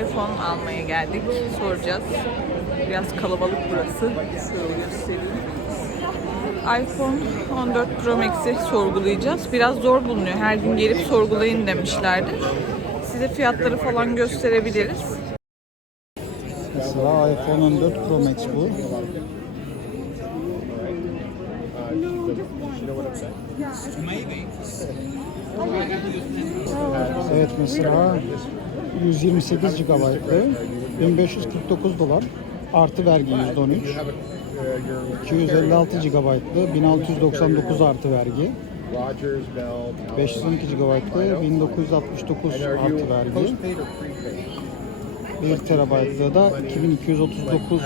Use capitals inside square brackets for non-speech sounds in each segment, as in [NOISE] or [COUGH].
İPhone almaya geldik. Soracağız. Biraz kalabalık burası. Göstereyim. iPhone 14 Pro Max'i sorgulayacağız. Biraz zor bulunuyor. Her gün gelip sorgulayın demişlerdi. Size fiyatları falan gösterebiliriz. Mesela iPhone 14 Pro Max bu. Evet mesela 128 GB'lı 1549 dolar artı vergi %13. 256 GB'lı 1699 artı vergi. 512 GB'lı 1969 artı vergi. 1 terabaytlı da 2239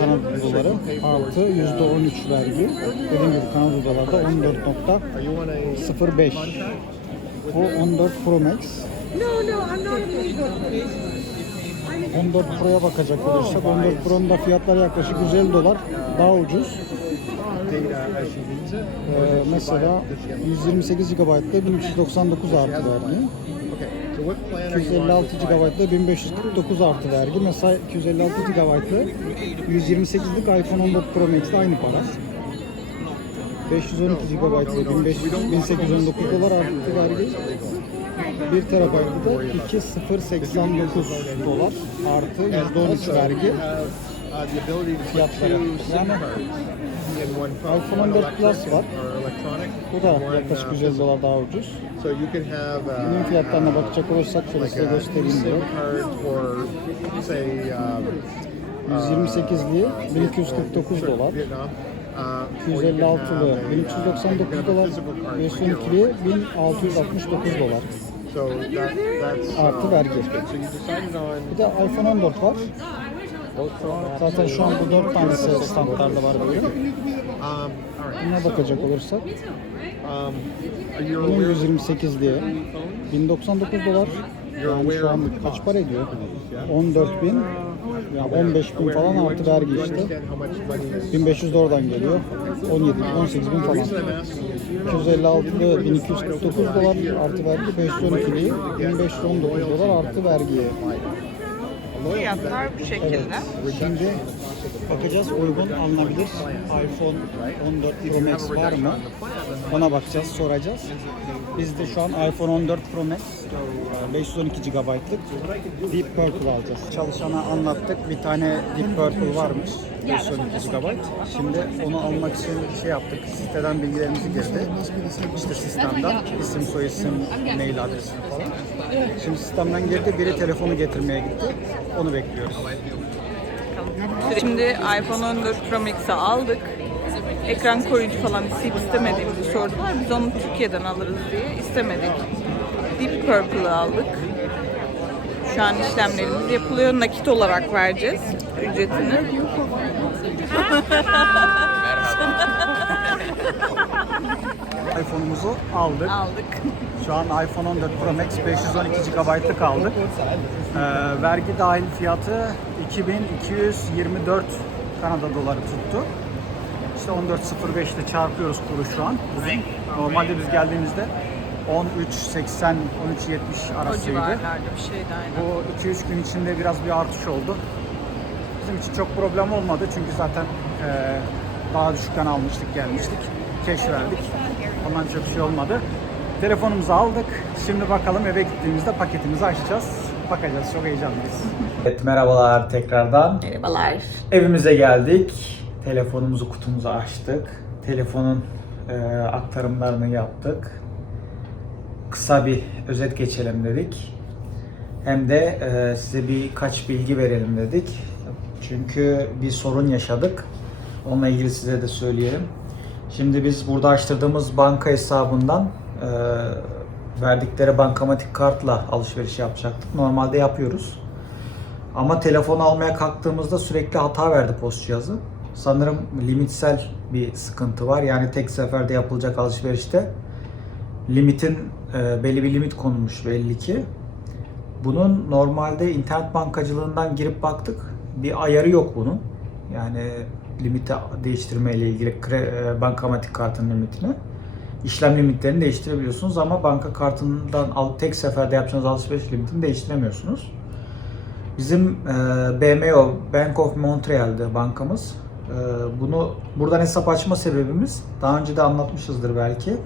Kanada doları artı %13 vergi. Dediğim gibi Kanada doları da 14.05. Bu 14 Pro Max. 14 Pro'ya bakacak olursak 14 Pro'nun da fiyatları yaklaşık 150 dolar daha ucuz. Ee, mesela 128 GB'da 1399 artı vergi. 256 GB'da 1549 artı vergi. Mesela 256 GB'lı 128'lik iPhone 14 Pro Max'te aynı para. 512 GB'lı 1500 1819 dolar artı vergi. 1 TB'lı da 2089 dolar artı %13 vergi fiyatları. Yani 14 Plus var. Bu da yaklaşık 150 dolar daha ucuz. Bunun fiyatlarına bakacak olursak şöyle size göstereyim um, 128'li 1249 dolar. Vietnam. Uh, or you can 256'lı have a, uh, 1399 you can have a dolar. physical card 512'li 1669 dolar. So that, that's Artı vergi. Bir de iPhone 14 var. Zaten şu an bu 4 tanesi standlarda var böyle. Um. Buna bakacak olursak Um, bunun aware? 128 diye 1099 dolar. Yani şu an kaç para ediyor? 14 bin. Yani 15 bin falan artı vergi işte. understand how much money is 1500 de oradan geliyor. 17 bin, 18 bin falan. reason I'm asking is 256'lı 1249 dolar artı vergi, 512'li 1519 dolar artı vergi. Fiyatlar bu şekilde. Şimdi bakacağız uygun alınabilir iPhone 14 Pro Max var mı? Ona bakacağız, soracağız. Biz de şu an iPhone 14 Pro Max e, 512 GB'lık Deep Purple alacağız. Çalışana anlattık. Bir tane Deep Purple varmış. 512 GB. Şimdi onu almak için şey yaptık. Siteden bilgilerimizi girdi. İşte sistemden isim, soyisim, mail adresini falan. Şimdi sistemden girdi. Biri telefonu getirmeye gitti. Onu bekliyoruz. Şimdi iPhone 14 Pro Max'i aldık. Ekran koruyucu falan isteyip istemediğimizi sordular. Biz onu Türkiye'den alırız diye istemedik. Deep Purple'ı aldık. Şu an işlemlerimiz yapılıyor. Nakit olarak vereceğiz ücretini. iPhone'umuzu aldık. Aldık. Şu an iPhone 14 Pro Max 512 GB'lık aldık. Ee, vergi dahil fiyatı 2224 Kanada doları tuttu. İşte 14.05 ile çarpıyoruz kuru şu an. Bugün. Normalde biz geldiğimizde 13.80 13.70 O arasıydı. civarlarda bir şeydi aynen. Bu 2-3 gün içinde biraz bir artış oldu. Bizim için çok problem olmadı çünkü zaten e, daha düşükten almıştık gelmiştik. Cash verdik. Ondan çok şey olmadı. Telefonumuzu aldık. Şimdi bakalım eve gittiğimizde paketimizi açacağız. Bakacağız. Çok heyecanlıyız. Evet merhabalar tekrardan. Merhabalar. Evimize geldik. Telefonumuzu kutumuzu açtık. Telefonun e, aktarımlarını yaptık. Kısa bir özet geçelim dedik. Hem de e, size birkaç bilgi verelim dedik. Çünkü bir sorun yaşadık. Onunla ilgili size de söyleyelim. Şimdi biz burada açtırdığımız banka hesabından e, verdikleri bankamatik kartla alışveriş yapacaktık. Normalde yapıyoruz. Ama telefonu almaya kalktığımızda sürekli hata verdi post cihazı. Sanırım limitsel bir sıkıntı var. Yani tek seferde yapılacak alışverişte limitin e, belli bir limit konulmuş belli ki. Bunun normalde internet bankacılığından girip baktık. Bir ayarı yok bunun. Yani limiti değiştirme ile ilgili e, bankamatik kartın limitini. İşlem limitlerini değiştirebiliyorsunuz ama banka kartından al, tek seferde yapacağınız alışveriş limitini değiştiremiyorsunuz. Bizim e, BMO, Bank of Montreal'de bankamız. E, bunu buradan hesap açma sebebimiz daha önce de anlatmışızdır belki.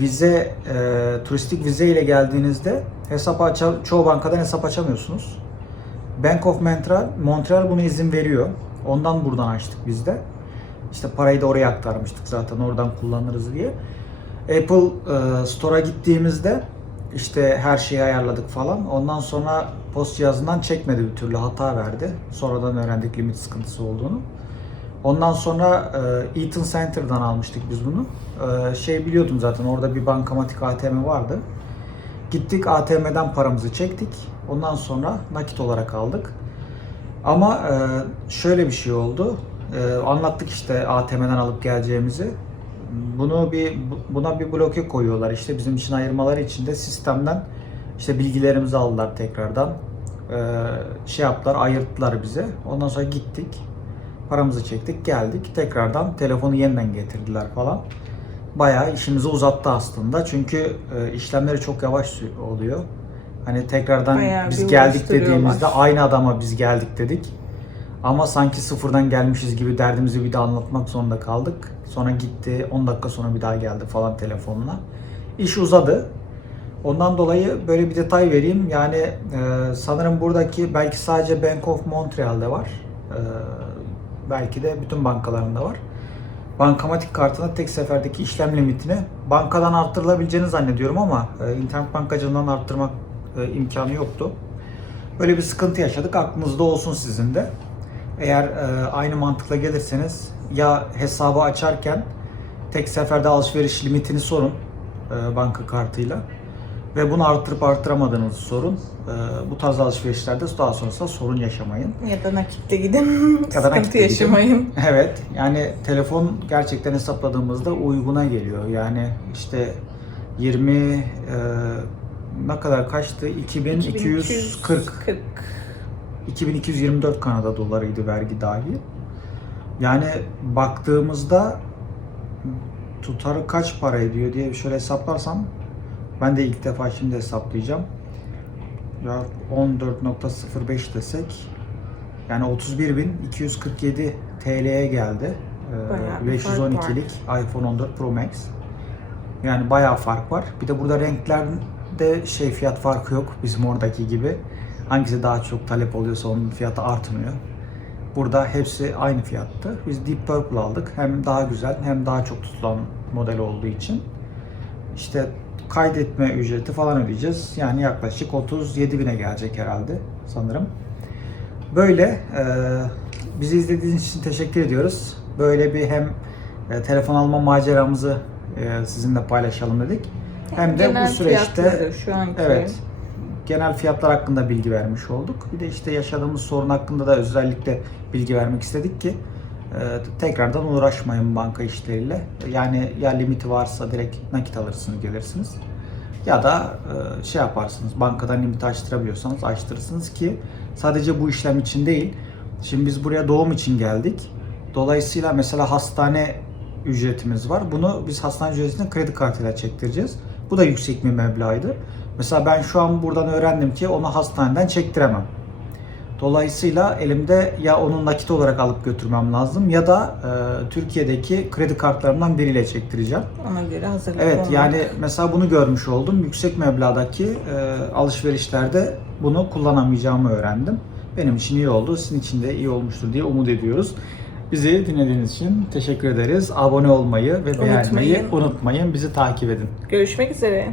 Vize, e, turistik vize ile geldiğinizde hesap aça, çoğu bankadan hesap açamıyorsunuz. Bank of Montreal, Montreal bunu izin veriyor. Ondan buradan açtık biz de. İşte parayı da oraya aktarmıştık zaten oradan kullanırız diye. Apple e, Store'a gittiğimizde işte her şeyi ayarladık falan. Ondan sonra post cihazından çekmedi bir türlü hata verdi. Sonradan öğrendik limit sıkıntısı olduğunu. Ondan sonra e, Eaton Center'dan almıştık biz bunu. E, şey biliyordum zaten orada bir bankamatik ATM vardı. Gittik ATM'den paramızı çektik. Ondan sonra nakit olarak aldık. Ama e, şöyle bir şey oldu. E, anlattık işte ATM'den alıp geleceğimizi. Bunu bir buna bir bloke koyuyorlar işte bizim için ayırmaları için de sistemden işte bilgilerimizi aldılar tekrardan. E, şey yaptılar, ayırttılar bize. Ondan sonra gittik. Paramızı çektik, geldik. Tekrardan telefonu yeniden getirdiler falan. Bayağı işimizi uzattı aslında. Çünkü e, işlemleri çok yavaş oluyor. Hani tekrardan Bayağı biz geldik dediğimizde aynı adama biz geldik dedik. Ama sanki sıfırdan gelmişiz gibi derdimizi bir daha anlatmak zorunda kaldık. Sonra gitti, 10 dakika sonra bir daha geldi falan telefonla. İş uzadı. Ondan dolayı böyle bir detay vereyim. Yani e, sanırım buradaki belki sadece Bank of Montreal'de var. E, belki de bütün bankalarında var. Bankamatik kartına tek seferdeki işlem limitini bankadan arttırılabileceğini zannediyorum ama e, internet bankacılığından arttırmak e, imkanı yoktu. Böyle bir sıkıntı yaşadık. Aklınızda olsun sizin de. Eğer e, aynı mantıkla gelirseniz ya hesabı açarken tek seferde alışveriş limitini sorun e, banka kartıyla ve bunu arttırıp arttıramadığınızı sorun. E, bu tarz alışverişlerde daha sonrasında sorun yaşamayın. Ya da nakitte gidin. [LAUGHS] Ya da Sıkıntı gidin. yaşamayın. [LAUGHS] Evet yani telefon gerçekten hesapladığımızda uyguna geliyor. Yani işte 20 e, ne kadar kaçtı? 2240 40. 2224 Kanada dolarıydı vergi dahil. Yani baktığımızda tutarı kaç para ediyor diye şöyle hesaplarsam ben de ilk defa şimdi hesaplayacağım. Ya 14.05 desek yani 31.247 TL'ye geldi. Ee, Bayağı bir fark var. 512'lik iPhone 14 Pro Max. Yani bayağı fark var. Bir de burada renklerde şey fiyat farkı yok bizim oradaki gibi. Hangisi daha çok talep oluyorsa onun fiyatı artmıyor. Burada hepsi aynı fiyattı. Biz Deep Purple aldık. Hem daha güzel hem daha çok tutulan model olduğu için. İşte kaydetme ücreti falan ödeyeceğiz. Yani yaklaşık 37 bine gelecek herhalde sanırım. Böyle e, bizi izlediğiniz için teşekkür ediyoruz. Böyle bir hem e, telefon alma maceramızı e, sizinle paylaşalım dedik. Hem de bu süreçte şu anki. Evet. Genel fiyatlar hakkında bilgi vermiş olduk. Bir de işte yaşadığımız sorun hakkında da özellikle bilgi vermek istedik ki e, tekrardan uğraşmayın banka işleriyle. Yani ya limiti varsa direkt nakit alırsınız gelirsiniz. Ya da e, şey yaparsınız bankadan limiti açtırabiliyorsanız açtırırsınız ki sadece bu işlem için değil. Şimdi biz buraya doğum için geldik. Dolayısıyla mesela hastane ücretimiz var. Bunu biz hastane ücretini kredi kartıyla çektireceğiz. Bu da yüksek bir meblağdı. Mesela ben şu an buradan öğrendim ki onu hastaneden çektiremem. Dolayısıyla elimde ya onu nakit olarak alıp götürmem lazım ya da e, Türkiye'deki kredi kartlarımdan biriyle çektireceğim. Ona göre hazırlık Evet olmak. yani mesela bunu görmüş oldum. Yüksek meblağdaki e, alışverişlerde bunu kullanamayacağımı öğrendim. Benim için iyi oldu. Sizin için de iyi olmuştur diye umut ediyoruz. Bizi dinlediğiniz için teşekkür ederiz. Abone olmayı ve beğenmeyi Unutmayın. unutmayın. Bizi takip edin. Görüşmek üzere.